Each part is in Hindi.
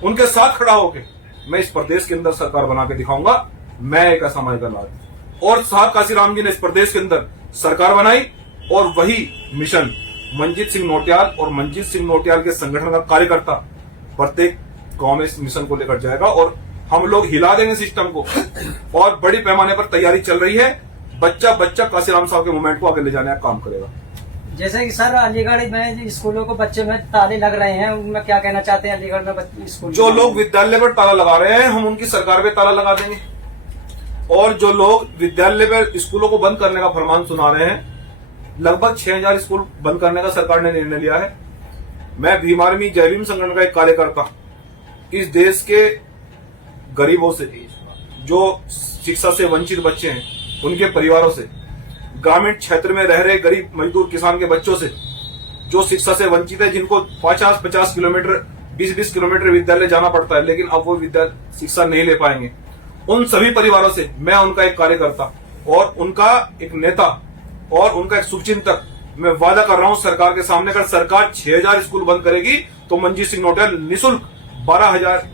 उनके साथ खड़ा होके मैं इस प्रदेश के अंदर सरकार बना के दिखाऊंगा। मैं एक असामयिक लाद और साहब काशीराम जी ने इस प्रदेश के अंदर सरकार बनाई और वही मिशन मंजीत सिंह नौटियाल और मंजीत सिंह नौटियाल के संगठन का कार्यकर्ता प्रत्येक गांव में इस मिशन को लेकर जाएगा और हम लोग हिला देंगे सिस्टम को। और बड़ी पैमाने पर तैयारी चल रही है। बच्चा बच्चा काशीराम साहब के मूवमेंट को आगे ले जाने का काम करेगा। जैसे कि सर अलीगढ़ में स्कूलों को बच्चे में ताले लग रहे हैं, उनमें क्या कहना चाहते हैं? अलीगढ़ में स्कूल जो लोग विद्यालय पर ताला लगा रहे हैं हम उनकी सरकार पे ताला लगा देंगे, और जो लोग विद्यालय पर स्कूलों को बंद करने का फरमान सुना रहे हैं, लगभग 6000 स्कूल बंद करने का सरकार ने निर्णय लिया है। मैं भीम आर्मी जय भीम संगठन का एक कार्यकर्ता इस देश के गरीबों से, जो शिक्षा से वंचित बच्चे हैं, उनके परिवारों से, ग्रामीण क्षेत्र में रह रहे गरीब मजदूर किसान के बच्चों से, जो शिक्षा से वंचित है, जिनको 50-50 किलोमीटर 20-20 किलोमीटर विद्यालय जाना पड़ता है, लेकिन अब वो विद्यालय शिक्षा नहीं ले पाएंगे, उन सभी परिवारों से मैं उनका एक कार्यकर्ता और उनका एक नेता और उनका एक शुभचिंतक मैं वादा कर रहा हूं सरकार के सामने, अगर सरकार 6000 स्कूल बंद करेगी तो मंजीत सिंह नौटियाल निःशुल्क 12000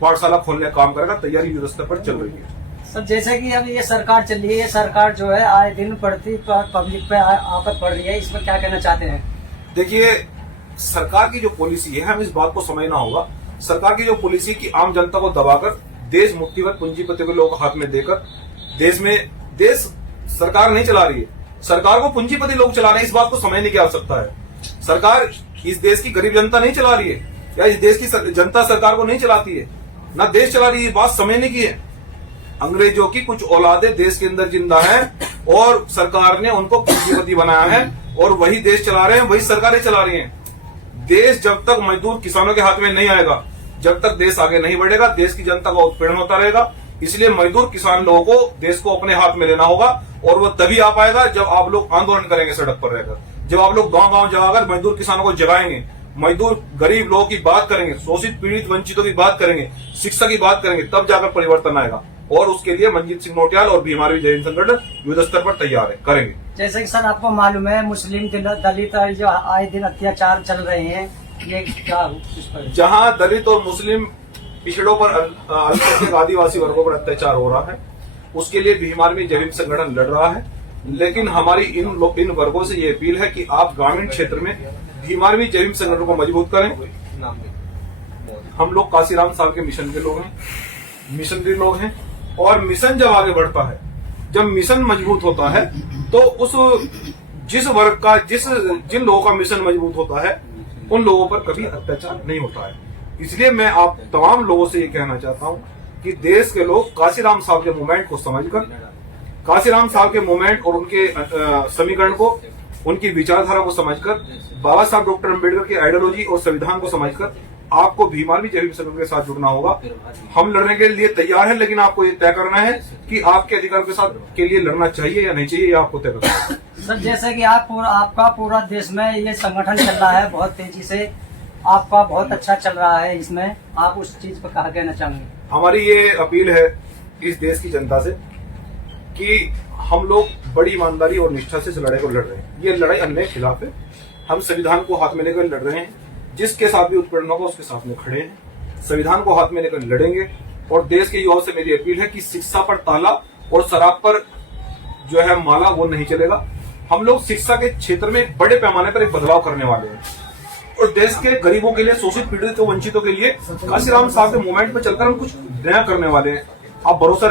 पाठशाला खोलने का काम करेगा। तैयारी युद्ध स्तर पर चल रही है। सर जैसे कि अब ये सरकार चल रही है, ये सरकार जो है आए दिन बढ़ती पब्लिक पे आफत पड़ रही है, इसमें क्या कहना चाहते हैं? देखिए, सरकार की जो पॉलिसी है हम इस बात को समझना होगा। सरकार की जो पॉलिसी की आम जनता को दबाकर देश मुट्ठीभर पूंजीपतियों के लोगों को हाथ में देकर देश सरकार नहीं चला रही है, सरकार को पूंजीपति लोग चला रहे हैं। इस बात को समझने की आवश्यकता है। सरकार इस देश की गरीब जनता नहीं चला रही है, या इस देश की जनता सरकार को नहीं चलाती है, ना देश चला रही है। बात समझने की है। अंग्रेजों की कुछ औलादे देश के अंदर जिंदा हैं और सरकार ने उनको पूंजीपति बनाया है और वही देश चला रहे हैं, वही सरकारें चला रही हैं। देश जब तक मजदूर किसानों के हाथ में नहीं आएगा, जब तक देश आगे नहीं बढ़ेगा, देश की जनता का उत्पीड़न होता रहेगा। इसलिए मजदूर किसान लोगों को देश को अपने हाथ में लेना होगा और वो तभी आ पाएगा जब आप लोग आंदोलन करेंगे सड़क पर रहकर, जब आप लोग गांव गांव जाकर मजदूर किसानों को जगाएंगे, मजदूर गरीब लोगों की बात करेंगे, शोषित पीड़ित वंचितों की बात करेंगे, शिक्षा की बात करेंगे, तब जाकर परिवर्तन आएगा। और उसके लिए मंजीत सिंह नौटियाल और भीम आर्मी जय भीम संगठन युद्ध स्तर पर तैयार है, करेंगे। जैसे कि सर आपको मालूम है मुस्लिम दलित जो आए दिन अत्याचार चल रहे हैं, ये क्या जहां दलित और मुस्लिम पिछड़ों पर अल्पसंख्यक आदिवासी वर्गों पर अत्याचार हो रहा है, उसके लिए भीम आर्मी जय भीम संगठन लड़ रहा है। लेकिन हमारी इन वर्गों से ये अपील है कि आप ग्रामीण क्षेत्र में भीम आर्मी जय भीम संगठन को मजबूत करें। हम लोग काशीराम साहब के मिशन के लोग हैं, मिशनरी लोग हैं, और मिशन जब आगे बढ़ता है, जब मिशन मजबूत होता है, तो उस जिस वर्ग का जिन लोगों का मिशन मजबूत होता है उन लोगों पर कभी अत्याचार नहीं होता है। इसलिए मैं आप तमाम लोगों से ये कहना चाहता हूं कि देश के लोग काशीराम साहब के मूवमेंट को समझकर, काशीराम साहब के मूवमेंट और उनके समीकरण को, उनकी विचारधारा को समझकर, बाबा साहब डॉक्टर अम्बेडकर की आइडियोलॉजी और संविधान को समझकर आपको भीम आर्मी जय भीम संगठन के साथ जुड़ना होगा। हम लड़ने के लिए तैयार हैं, लेकिन आपको ये तय करना है कि आपके अधिकार के साथ के लिए लड़ना चाहिए या नहीं चाहिए, ये आपको तय करना है। सर जैसे कि आपका पूरा देश में ये संगठन चल रहा है, बहुत तेजी से आपका बहुत अच्छा चल रहा है, इसमें आप उस चीज पर कहा कहना चाहेंगे? हमारी ये अपील है इस देश की जनता से कि हम लोग बड़ी ईमानदारी और निष्ठा से इस लड़ाई को लड़ रहे हैं। ये लड़ाई अन्याय के खिलाफ है। हम संविधान को हाथ में लेकर लड़ रहे हैं। जिसके साथ भी उत्पीड़न होगा उसके साथ में खड़े हैं। संविधान को हाथ में लेकर लड़ेंगे। और देश के युवाओं से मेरी अपील है कि शिक्षा पर ताला और शराब पर जो है माला, वो नहीं चलेगा। हम लोग शिक्षा के क्षेत्र में बड़े पैमाने पर एक बदलाव करने वाले हैं और देश के गरीबों के लिए, शोषित पीड़ितों वंचितों के लिए काशीराम साहब के मूवमेंट पर चलकर हम कुछ नया करने वाले हैं। आप भरोसा